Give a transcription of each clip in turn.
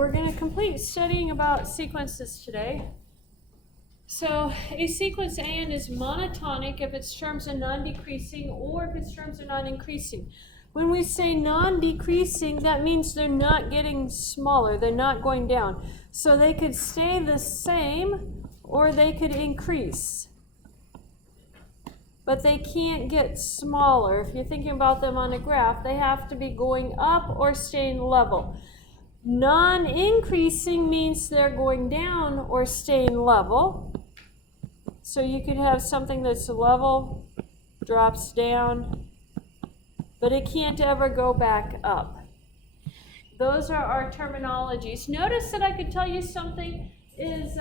we're going to complete studying about sequences today. So a sequence AN is monotonic if its terms are non-decreasing or if its terms are non-increasing. When we say non-decreasing, that means they're not getting smaller, they're not going down. So they could stay the same or they could increase. But they can't get smaller. If you're thinking about them on a graph, they have to be going up or staying level. Non-increasing means they're going down or staying level. So you could have something that's level, drops down, but it can't ever go back up. Those are our terminologies. Notice that I could tell you something is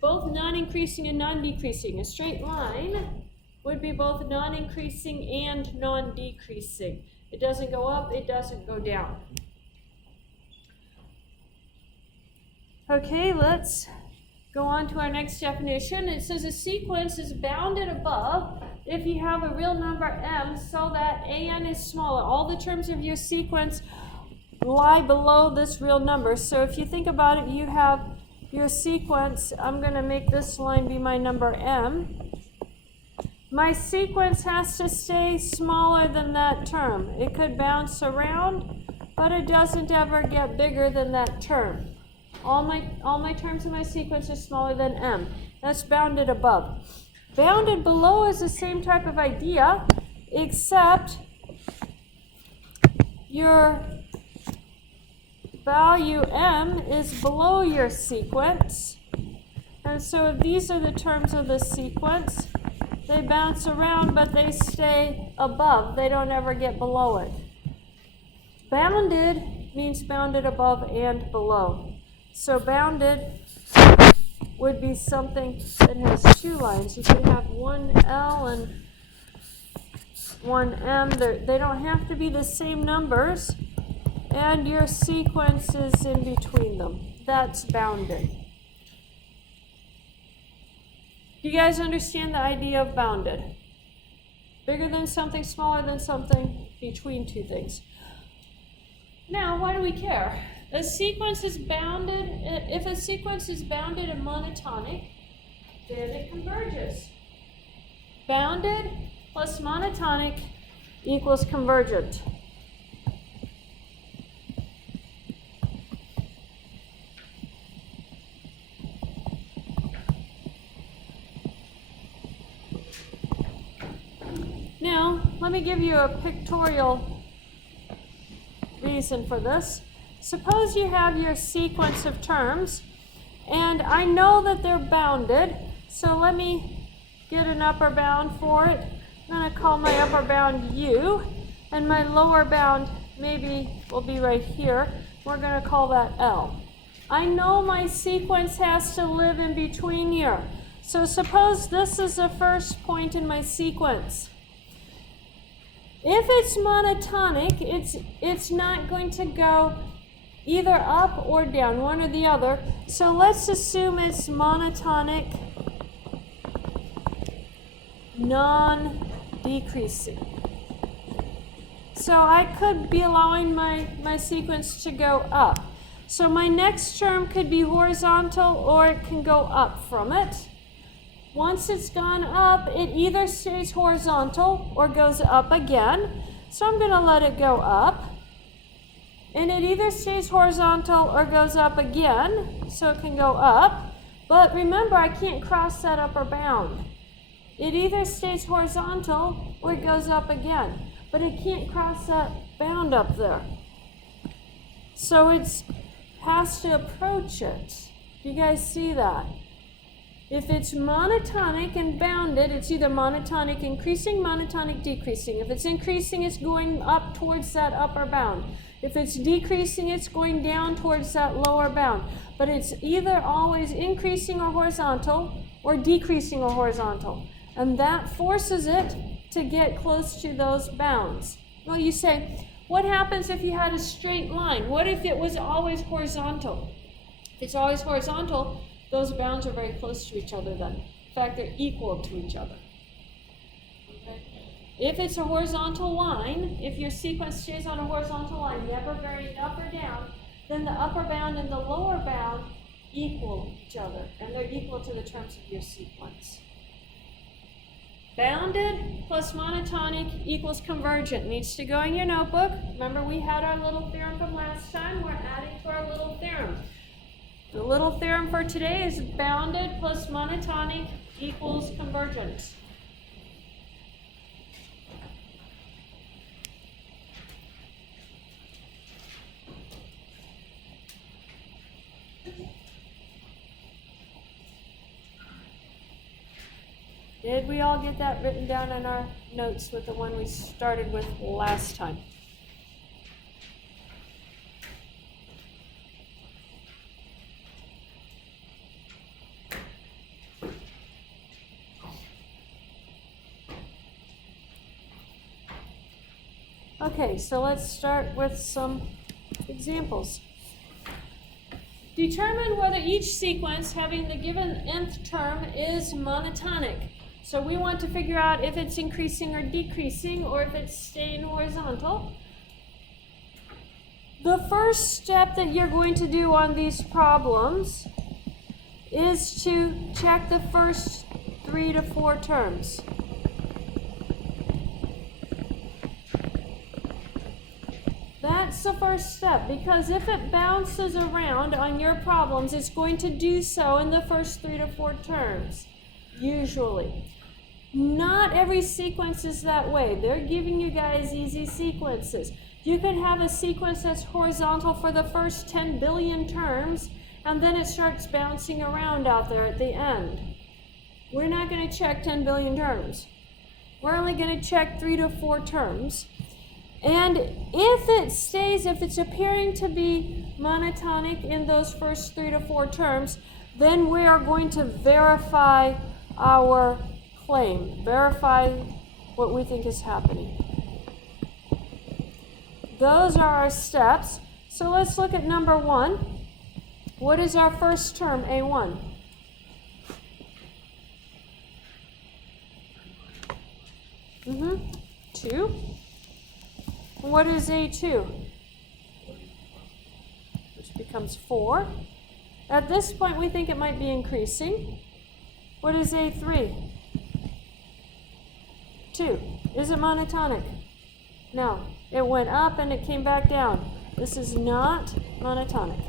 both non-increasing and non-decreasing. A straight line would be both non-increasing and non-decreasing. It doesn't go up, it doesn't go down. Okay, let's go on to our next definition. It says a sequence is bounded above if you have a real number m so that an is smaller. All the terms of your sequence lie below this real number. So if you think about it, you have your sequence. I'm going to make this line be my number m. My sequence has to stay smaller than that term. It could bounce around, but it doesn't ever get bigger than that term. All my terms in my sequence are smaller than m. That's bounded above. Bounded below is the same type of idea, except your value m is below your sequence. And so if these are the terms of the sequence, they bounce around, but they stay above. They don't ever get below it. Bounded means bounded above and below. So bounded would be something that has two lines. You could have one L and one M. They don't have to be the same numbers, and your sequence is in between them. That's bounded. Do you guys understand the idea of bounded? Bigger than something, smaller than something, between two things. Now, why do we care? A sequence is bounded. If a sequence is bounded and monotonic, then it converges. Bounded plus monotonic equals convergent. Now, let me give you a pictorial reason for this. Suppose you have your sequence of terms, and I know that they're bounded, so let me get an upper bound for it. I'm going to call my upper bound U, and my lower bound maybe will be right here. We're going to call that L. I know my sequence has to live in between here. So suppose this is the first point in my sequence. If it's monotonic, it's not going to go either up or down, one or the other. So let's assume it's monotonic, non-decreasing. So I could be allowing my sequence to go up. So my next term could be horizontal or it can go up from it. Once it's gone up, it either stays horizontal or goes up again. So I'm going to let it go up. And it either stays horizontal or goes up again, so it can go up. But remember, I can't cross that upper bound. It either stays horizontal or it goes up again. But it can't cross that bound up there. So it has to approach it. Do you guys see that? If it's monotonic and bounded, it's either monotonic increasing, monotonic decreasing. If it's increasing, it's going up towards that upper bound. If it's decreasing, it's going down towards that lower bound. But it's either always increasing or horizontal, or decreasing or horizontal. And that forces it to get close to those bounds. Well, you say, what happens if you had a straight line? What if it was always horizontal? If it's always horizontal, those bounds are very close to each other then. In fact, they're equal to each other. Okay? If it's a horizontal line, if your sequence stays on a horizontal line, never varying up or down, then the upper bound and the lower bound equal each other, and they're equal to the terms of your sequence. Bounded plus monotonic equals convergent. Needs to go in your notebook. Remember, we had our little theorem from last time. We're adding to our little theorem. The little theorem for today is bounded plus monotonic equals convergent. Did we all get that written down in our notes with the one we started with last time? Okay, so let's start with some examples. Determine whether each sequence having the given nth term is monotonic. So we want to figure out if it's increasing or decreasing, or if it's staying horizontal. The first step that you're going to do on these problems is to check the first 3 to 4 terms. That's the first step, because if it bounces around on your problems, it's going to do so in the first 3 to 4 terms, usually. Not every sequence is that way. They're giving you guys easy sequences. You could have a sequence that's horizontal for the first 10 billion terms, and then it starts bouncing around out there at the end. We're not going to check 10 billion terms. We're only going to check 3 to 4 terms. And if it stays, if it's appearing to be monotonic in those first 3 to 4 terms, then we are going to verify our claim, verify what we think is happening. Those are our steps. So let's look at number 1. What is our first term, A1? Mm-hmm. 2. What is A2? Which becomes 4. At this point, we think it might be increasing. What is A3? 2. Is it monotonic? No. It went up and it came back down. This is not monotonic.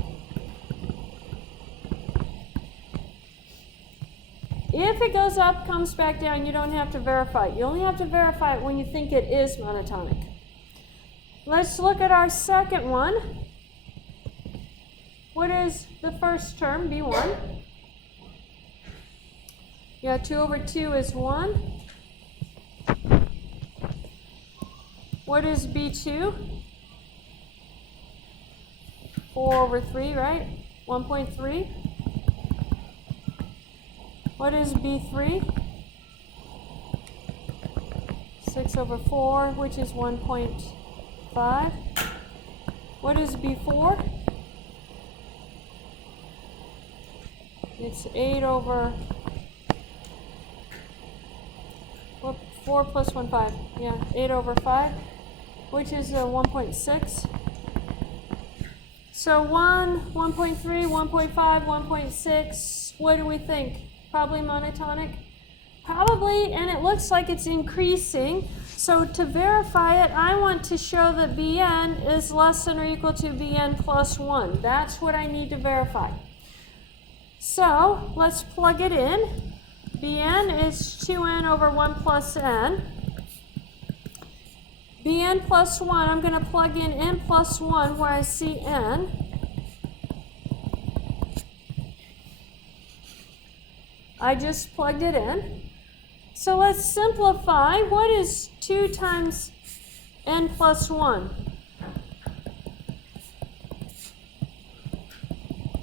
If it goes up, comes back down, you don't have to verify it. You only have to verify it when you think it is monotonic. Let's look at our second one. What is the first term, B1? Yeah, 2 over 2 is 1. What is B2? 4 over 3, right? 1.3. What is B3? 6 over 4, which is 1.5. What is B4? It's 8 over 4 plus 1, 5. Yeah, 8 over 5, which is 1.6. So 1, 1.3, 1.5, 1.6. What do we think? Probably monotonic? Probably, and it looks like it's increasing. So to verify it, I want to show that Bn is less than or equal to Bn plus 1. That's what I need to verify. So let's plug it in. Bn is 2n over 1 plus n. Bn plus 1, I'm going to plug in n plus 1 where I see n. I just plugged it in. So let's simplify. What is 2 times n plus 1?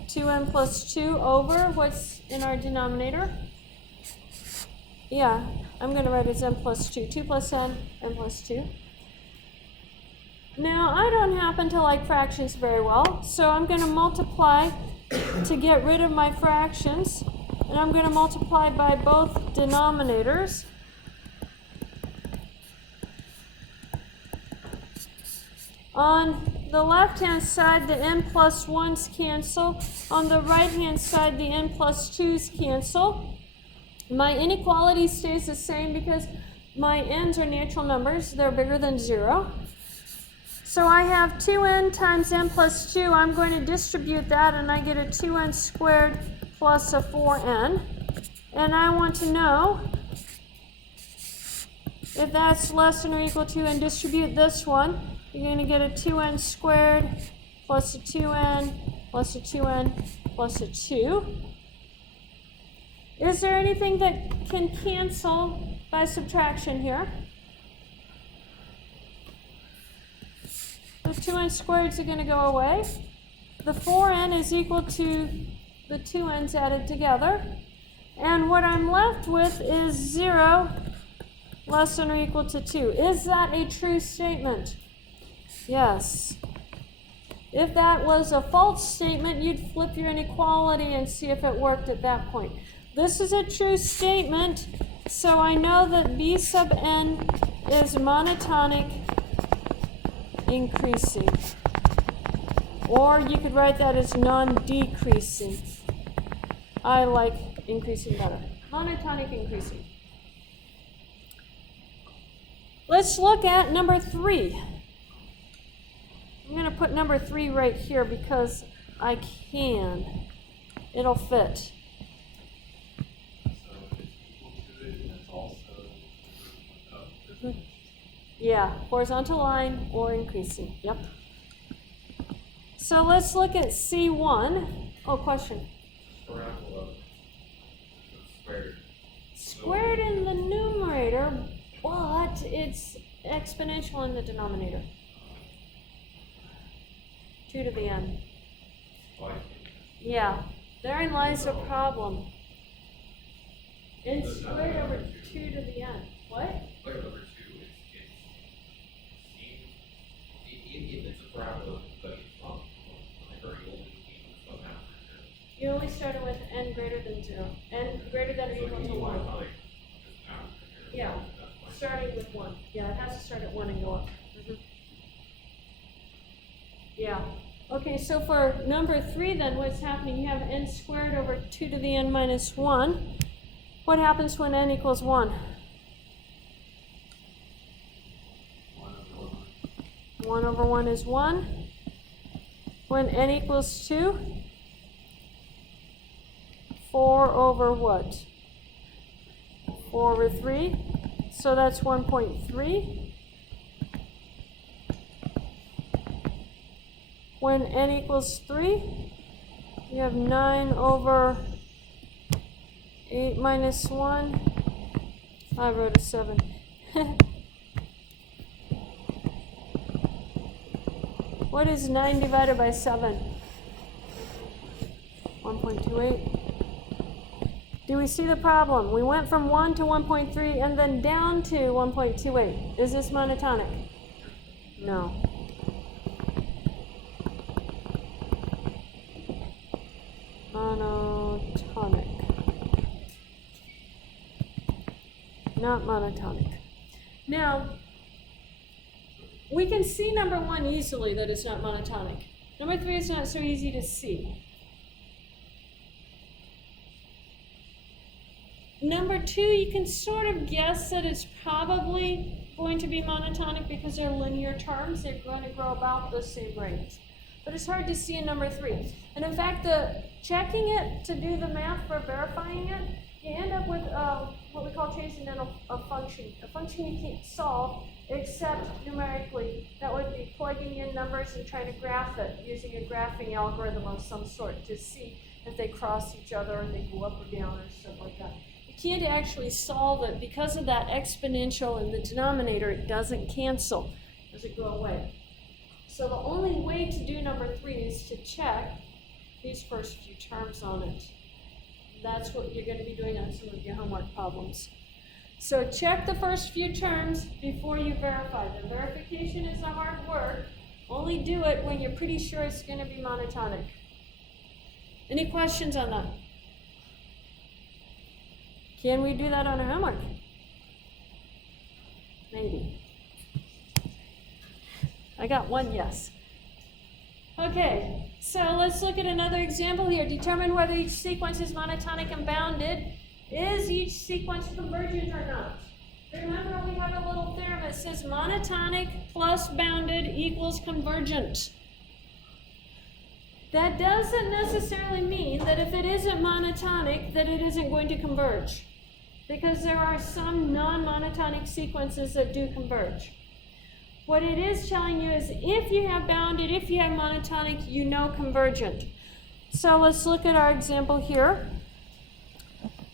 2n plus 2 over what's in our denominator? Yeah, I'm going to write it as n plus 2. 2 plus n, n plus 2. Now, I don't happen to like fractions very well, so I'm going to multiply to get rid of my fractions. And I'm going to multiply by both denominators. On the left-hand side, the n plus 1's cancel. On the right-hand side, the n plus 2's cancel. My inequality stays the same because my n's are natural numbers. They're bigger than 0. So I have 2n times n plus 2. I'm going to distribute that, and I get a 2n squared plus a 4n. And I want to know if that's less than or equal to, and distribute this one. You're going to get a 2n squared plus a 2n plus a 2n plus a 2. Is there anything that can cancel by subtraction here? Those 2n squareds are going to go away. The 4n is equal to the 2n's added together. And what I'm left with is 0 less than or equal to 2. Is that a true statement? Yes. If that was a false statement, you'd flip your inequality and see if it worked at that point. This is a true statement, so I know that b sub n is monotonic increasing. Or you could write that as non-decreasing. I like increasing better. Monotonic increasing. Let's look at number 3. I'm going to put number 3 right here because I can. It'll fit. Yeah, horizontal line or increasing. Yep. So let's look at C1. Oh, question. Squared in the numerator, but it's exponential in the denominator. 2 to the n. Yeah, therein lies the problem. N squared over 2 to the n. What? You only started with n greater than 0. N greater than or equal to 1. Yeah, starting with 1. Yeah, it has to start at 1 and go up. Yeah. Okay, so for number 3 then, what's happening? You have n squared over 2 to the n minus 1. What happens when n equals 1? 1 over 1 is 1. When n equals 2? 4 over what? 4 over 3. So that's 1.3. When n equals 3, you have 9 over 8 minus 1. I wrote a 7. What is 9 divided by 7? 1.28. Do we see the problem? We went from 1 to 1.3 and then down to 1.28. Is this monotonic? No. Monotonic. Not monotonic. Now, we can see number 1 easily that it's not monotonic. Number 3 is not so easy to see. Number 2, you can sort of guess that it's probably going to be monotonic because they're linear terms. They're going to grow about the same rate. But it's hard to see in number 3. And in fact, checking it to do the math for verifying it, you end up with what we call transcendental function. A function you can't solve except numerically. That would be plugging in numbers and trying to graph it using a graphing algorithm of some sort to see if they cross each other and they go up or down or stuff like that. You can't actually solve it because of that exponential in the denominator. It doesn't cancel. It doesn't go away. So the only way to do number 3 is to check these first few terms on it. That's what you're going to be doing on some of your homework problems. So check the first few terms before you verify them. Verification is a hard work. Only do it when you're pretty sure it's going to be monotonic. Any questions on that? Can we do that on our homework? Maybe. I got one yes. Okay, so let's look at another example here. Determine whether each sequence is monotonic and bounded. Is each sequence convergent or not? Remember, we have a little theorem that says monotonic plus bounded equals convergent. That doesn't necessarily mean that if it isn't monotonic, that it isn't going to converge, because there are some non-monotonic sequences that do converge. What it is telling you is if you have bounded, if you have monotonic, you know convergent. So let's look at our example here.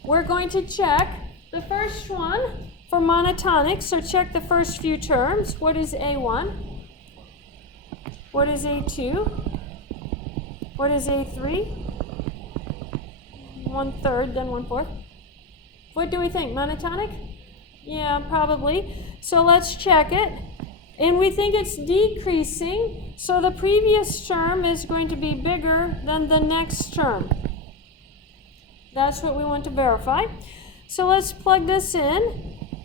We're going to check the first one for monotonic, so check the first few terms. What is A1? What is A2? What is A3? 1/3, then 1/4. What do we think? Monotonic? Yeah, probably. So let's check it. And we think it's decreasing, so the previous term is going to be bigger than the next term. That's what we want to verify. So let's plug this in.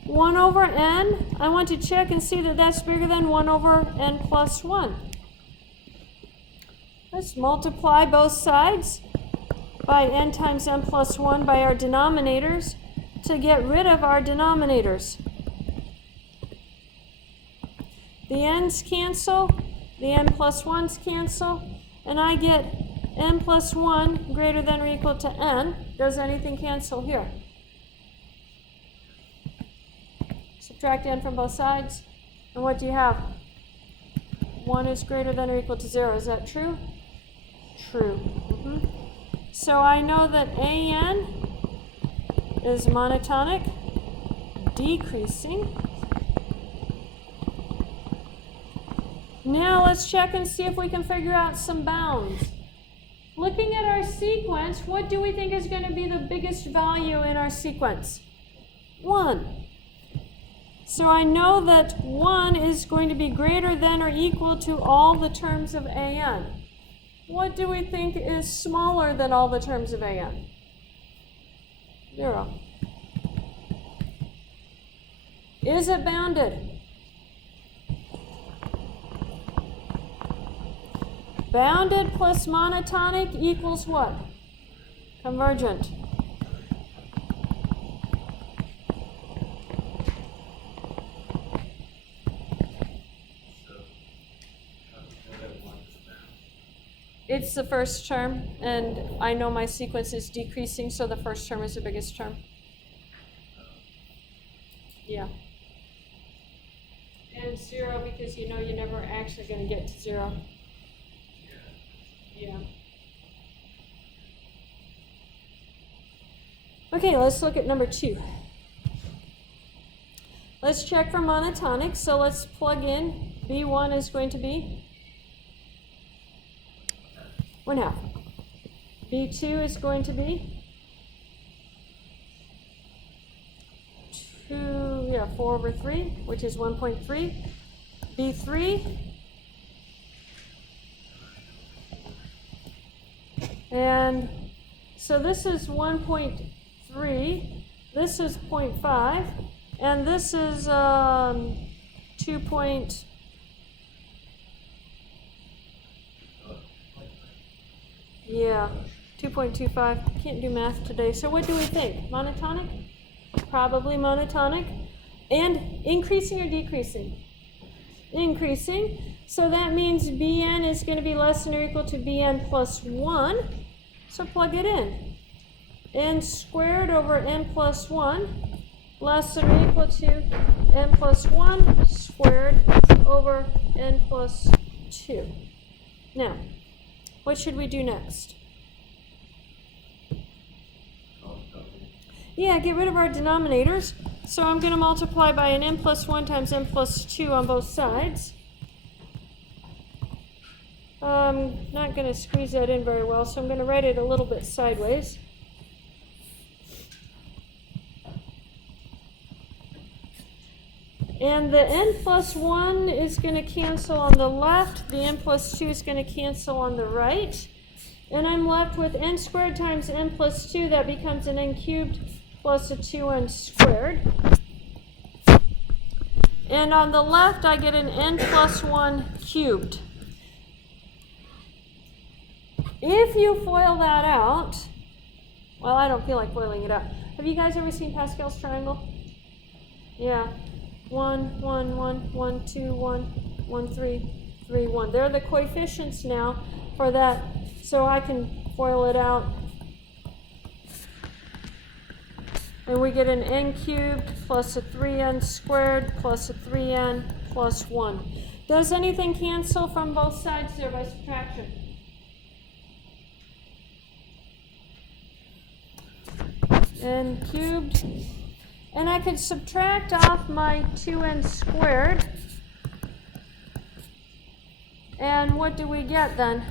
1 over n. I want to check and see that that's bigger than 1 over n plus 1. Let's multiply both sides by n times n plus 1 by our denominators to get rid of our denominators. The n's cancel, the n plus 1's cancel, and I get n plus 1 greater than or equal to n. Does anything cancel here? Subtract n from both sides, and what do you have? 1 is greater than or equal to 0. Is that true? True. So I know that an is monotonic, decreasing. Now let's check and see if we can figure out some bounds. Looking at our sequence, what do we think is going to be the biggest value in our sequence? 1. So I know that 1 is going to be greater than or equal to all the terms of an. What do we think is smaller than all the terms of an? 0. Is it bounded? Bounded plus monotonic equals what? Convergent. It's the first term, and I know my sequence is decreasing, so the first term is the biggest term. Yeah. And 0 because you know you're never actually going to get to 0. Yeah. Okay, let's look at number 2. Let's check for monotonic. So let's plug in. B1 is going to be 1/2. B2 is going to be 4 over 3, which is 1.3. B3 and so this is 1.3, this is 0.5, and this is 2.25. Can't do math today. So what do we think? Monotonic? Probably monotonic. And increasing or decreasing? Increasing. So that means Bn is going to be less than or equal to Bn plus 1. So plug it in. N squared over n plus 1 less than or equal to n plus 1 squared over n plus 2. Now, what should we do next? Yeah, get rid of our denominators. So I'm going to multiply by an n plus 1 times n plus 2 on both sides. I'm not going to squeeze that in very well, so I'm going to write it a little bit sideways. And the n plus 1 is going to cancel on the left. The n plus 2 is going to cancel on the right. And I'm left with n squared times n plus 2. That becomes an n cubed plus a 2n squared. And on the left, I get an n plus 1 cubed. If you FOIL that out, well, I don't feel like FOILing it out. Have you guys ever seen Pascal's triangle? Yeah. 1, 1, 1, 1, 2, 1, 1, 3, 3, 1. They're the coefficients now for that, so I can FOIL it out. And we get an n cubed plus a 3n squared plus a 3n plus 1. Does anything cancel from both sides there by subtraction? N cubed. And I could subtract off my 2n squared. And what do we get then?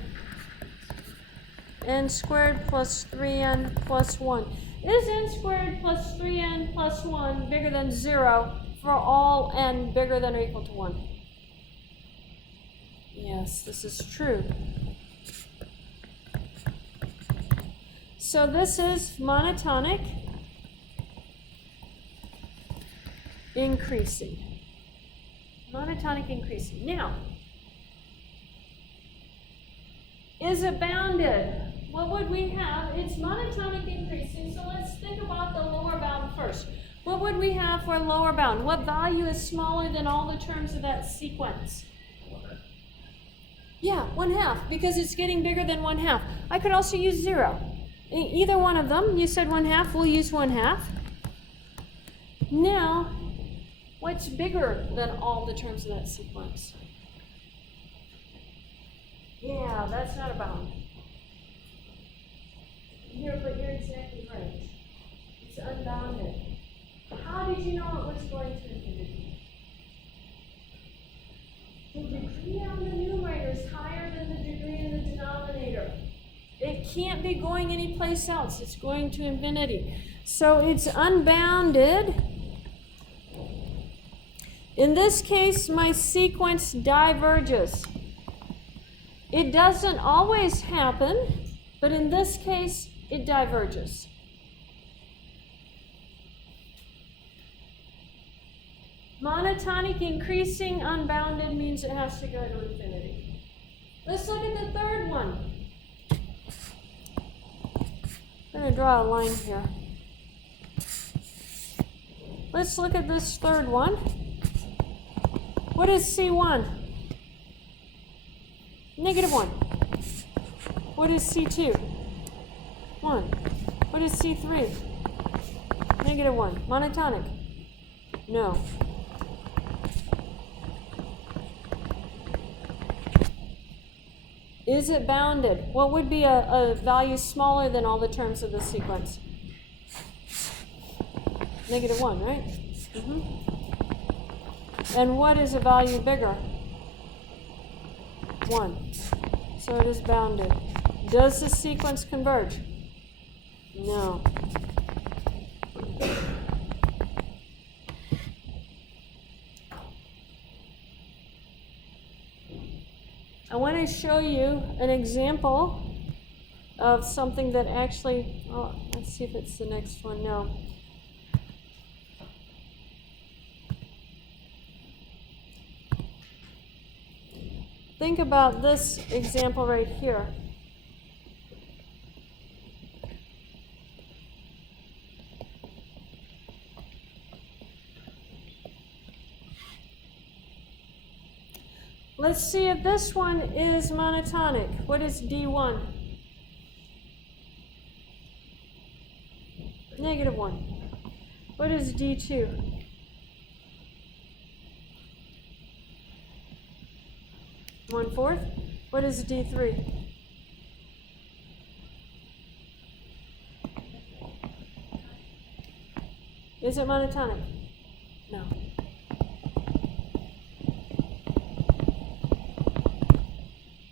N squared plus 3n plus 1. Is n squared plus 3n plus 1 bigger than 0 for all n bigger than or equal to 1? Yes, this is true. So this is monotonic increasing. Monotonic increasing. Now, is it bounded? What would we have? It's monotonic increasing, so let's think about the lower bound first. What would we have for a lower bound? What value is smaller than all the terms of that sequence? Yeah, 1/2, because it's getting bigger than 1/2. I could also use 0. Either one of them. You said 1/2, we'll use 1/2. Now, what's bigger than all the terms of that sequence? Yeah, that's not a bound. Here, but you're exactly right. It's unbounded. How did you know it was going to infinity? The degree on the numerator is higher than the degree in the denominator. It can't be going anyplace else. It's going to infinity. So it's unbounded. In this case, my sequence diverges. It doesn't always happen, but in this case, it diverges. Monotonic increasing unbounded means it has to go to infinity. Let's look at the third one. I'm going to draw a line here. Let's look at this third one. What is C1? -1. What is C2? 1. What is C3? -1. Monotonic? No. Is it bounded? What would be a value smaller than all the terms of the sequence? -1, right? And what is a value bigger? 1. So it is bounded. Does the sequence converge? No. I want to show you an example of something that actually, oh, let's see if it's the next one. No. Think about this example right here. Let's see if this one is monotonic. What is D1? -1. What is D2? One-fourth. What is D3? Is it monotonic? No.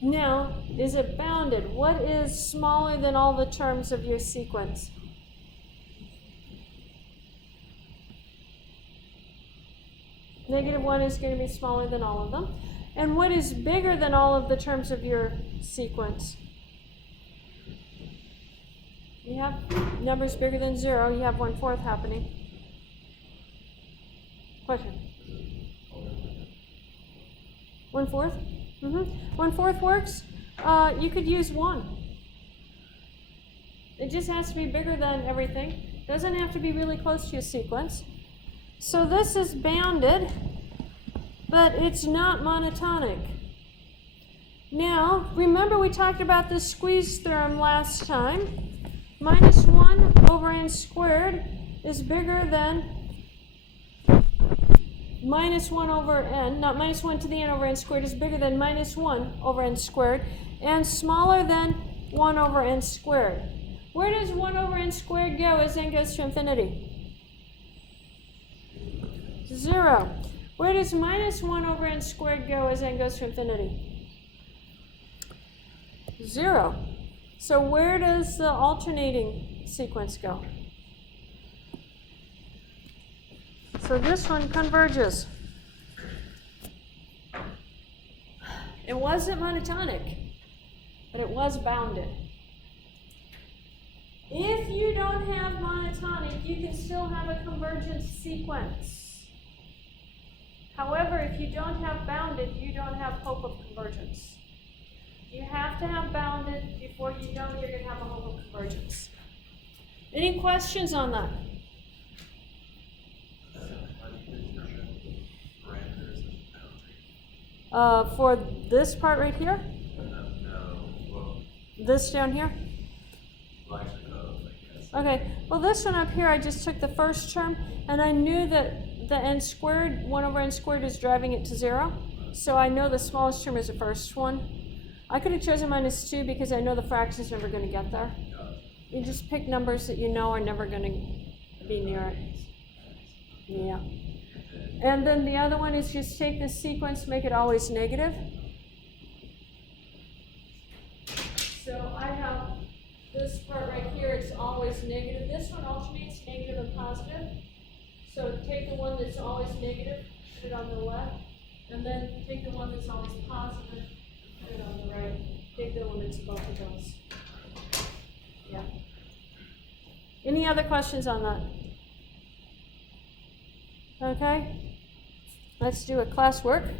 Now, is it bounded? What is smaller than all the terms of your sequence? -1 is going to be smaller than all of them. And what is bigger than all of the terms of your sequence? You have numbers bigger than 0. You have 1/4 happening. Question? 1/4? 1/4 works. You could use 1. It just has to be bigger than everything. Doesn't have to be really close to your sequence. So this is bounded, but it's not monotonic. Now, remember we talked about the squeeze theorem last time. Minus 1 over n squared is bigger than minus 1 over n, not minus 1 to the n over n squared is bigger than minus 1 over n squared, and smaller than 1 over n squared. Where does 1 over n squared go as n goes to infinity? 0. Where does minus 1 over n squared go as n goes to infinity? 0. So where does the alternating sequence go? So this one converges. It wasn't monotonic, but it was bounded. If you don't have monotonic, you can still have a convergence sequence. However, if you don't have bounded, you don't have hope of convergence. You have to have bounded before you know you're going to have a hope of convergence. Any questions on that? For this part right here? This down here? Okay, well this one up here, I just took the first term, and I knew that the n squared, 1 over n squared is driving it to 0. So I know the smallest term is the first one. I could have chosen minus 2 because I know the fraction's never going to get there. You just pick numbers that you know are never going to be near it. Yeah. And then the other one is just take the sequence, make it always negative. So I have this part right here, it's always negative. This one alternates negative and positive. So take the one that's always negative, put it on the left, and then take the one that's always positive, put it on the right. Take the limits of both of those. Yeah. Any other questions on that? Okay. Let's do a classwork.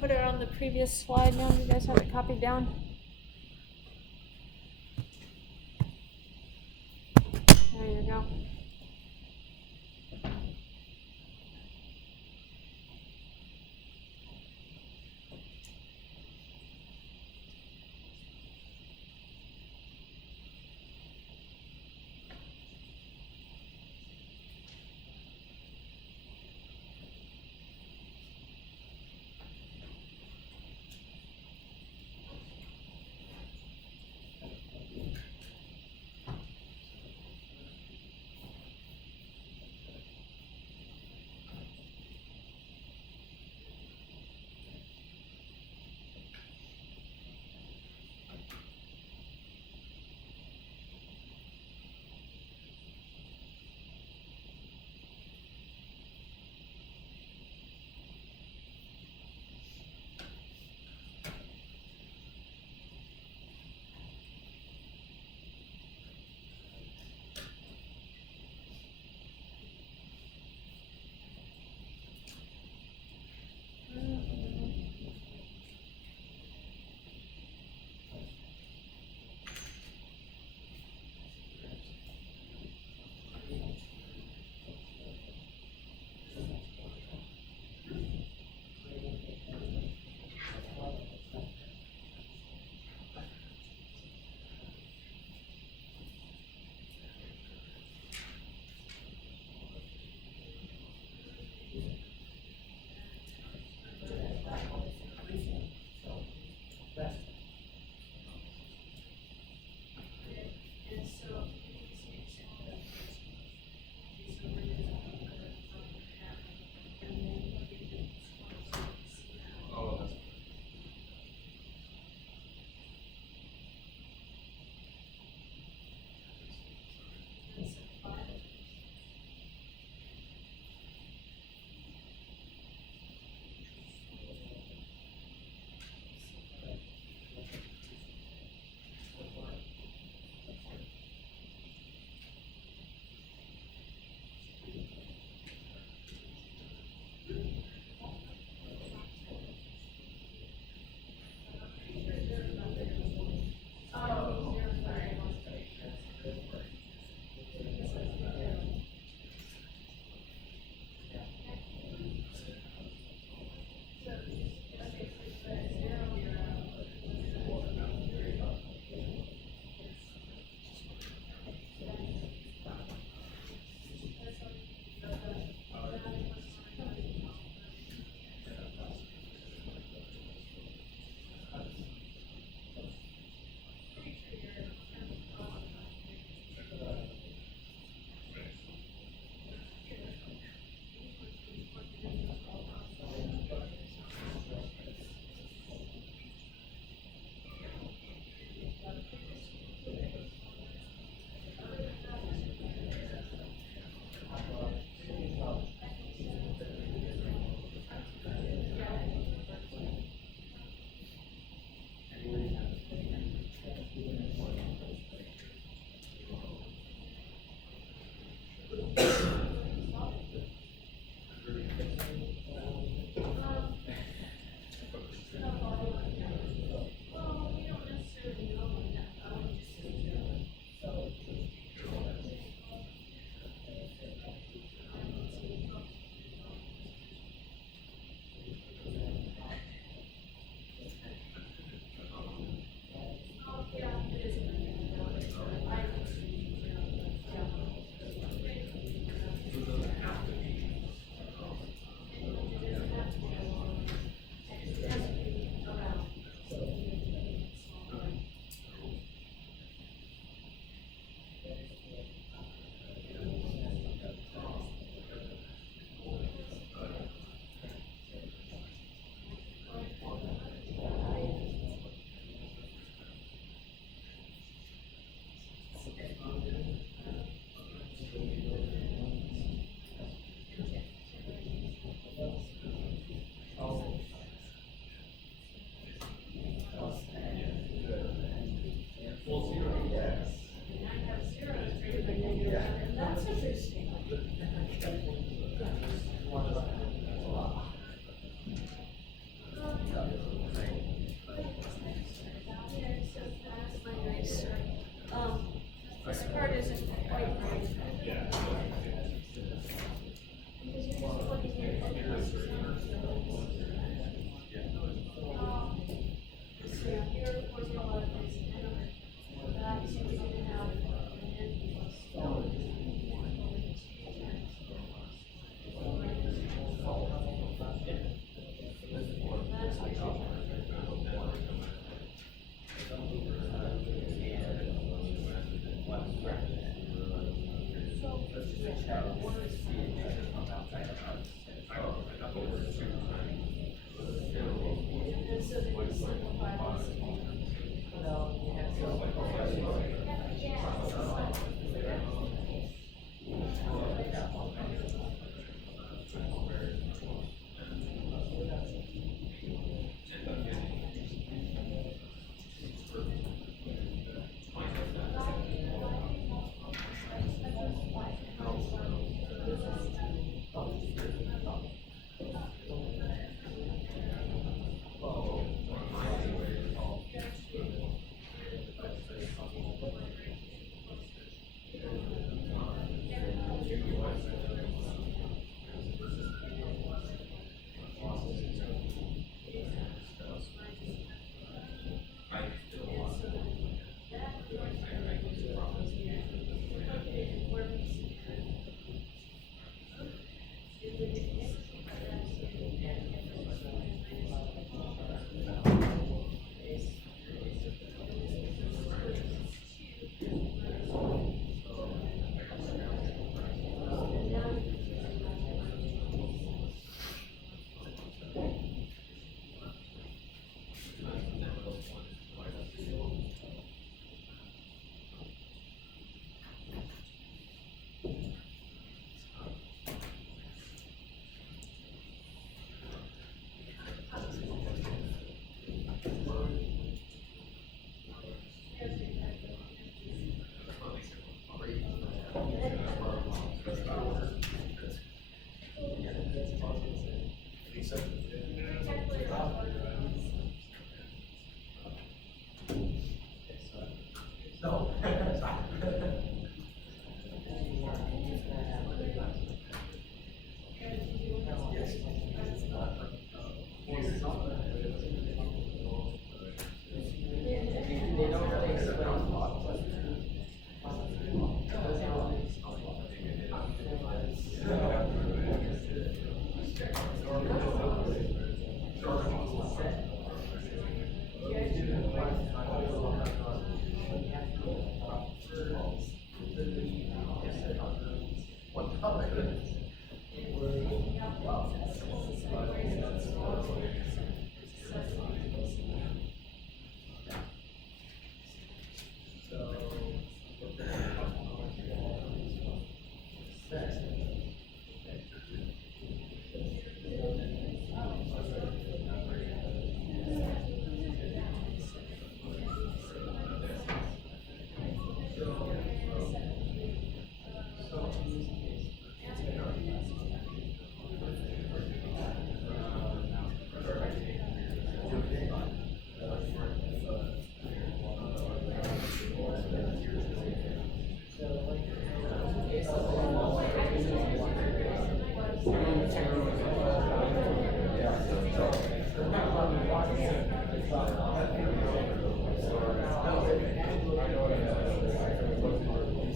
Put it on the previous slide now. You guys have it copied down? There you go.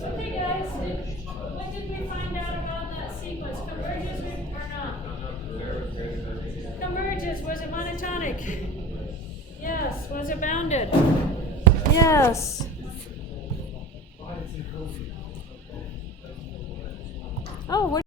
Okay, guys, what did we find out about that sequence? Converges or not? Converges. Was it monotonic? Yes. Was it bounded? Yes. Oh,